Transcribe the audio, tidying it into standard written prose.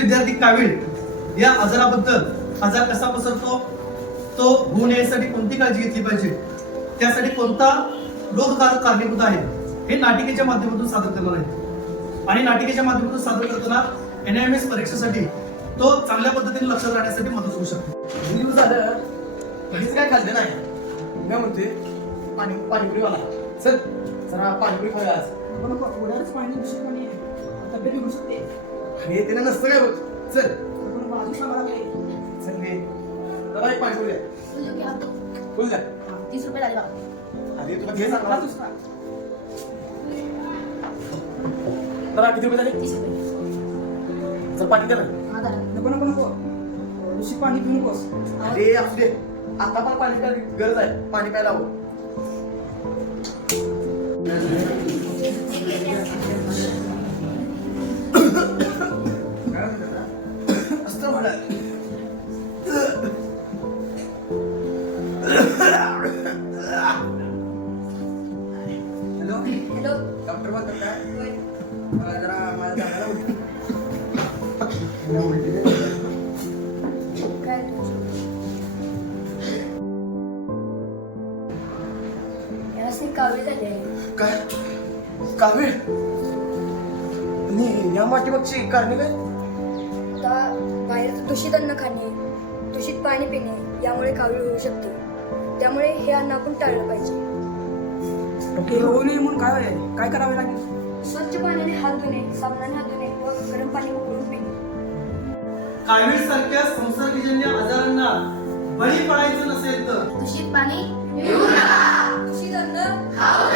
विद्यार्थी कावीळ या आजाराबद्दल, आजार कसा पसरतो, तो होऊ नयेसाठी कोणती काळजी घेतली पाहिजे, त्यासाठी कोणता रोगकारक कारणीभूत आहे, हे नाटिकेच्या माध्यमातून सादर करणार आहे. आणि नाटिकेच्या माध्यमातून सादर करताना NIMS परीक्षेसाठी तो चांगल्या पद्धतीने लक्षात राहण्यासाठी मदत होऊ शकते. दिवस झालं कधीच काय खाल्लं नाही. मी म्हणते पाणीपुरी वाला चल जरा पाणीपुरी खाऊया आज. उन्हाळ्याचं पाणी दूषित पाणी आहे, तब्येत बिघडू शकते. अरे त्याला नसतं काय बघ. चल पण बाजूला मला काय चल घे जरा एक पाणीपुरी आहे. फुल द्या. 30 रुपये झाले बघा. अरे तुला घे सांगा बाजूच का? जरा किती रुपये झाले? 30 रुपये. चल पाणी द्या ना. हा झालं. नको नको नको, दूषित पाणी पिऊ नकोस. अरे असू दे, आता पण पाणी प्यायची गरज आहे. पाणी प्यायला हवं. असतं म्हणा. Hello hello. डॉक्टर बोलतो काय? होय. मला जरा मला जायला होती. काय? यासनी कावीळ झाली आहे. काय कावीळ आणि या माठीमागची कारणे काय? आता बाहेर दूषित अन्न खाणे, दूषित पाणी पिणे यामुळे कावीळ होऊ शकते. त्यामुळे हे अन्न आपण टाळलं पाहिजे. हे होऊ नये म्हणून काय करावे लागेल? स्वच्छ पाण्याने हात धुणे, साबणाने हात धुणे व गरम पाणी उकळून पिणे. कावीळ सारख्या संसर्गजन्य आजारांना बळी पडायचं नसेल तर दूषित पाणी पिऊ नका. दूषित अन्न खाऊ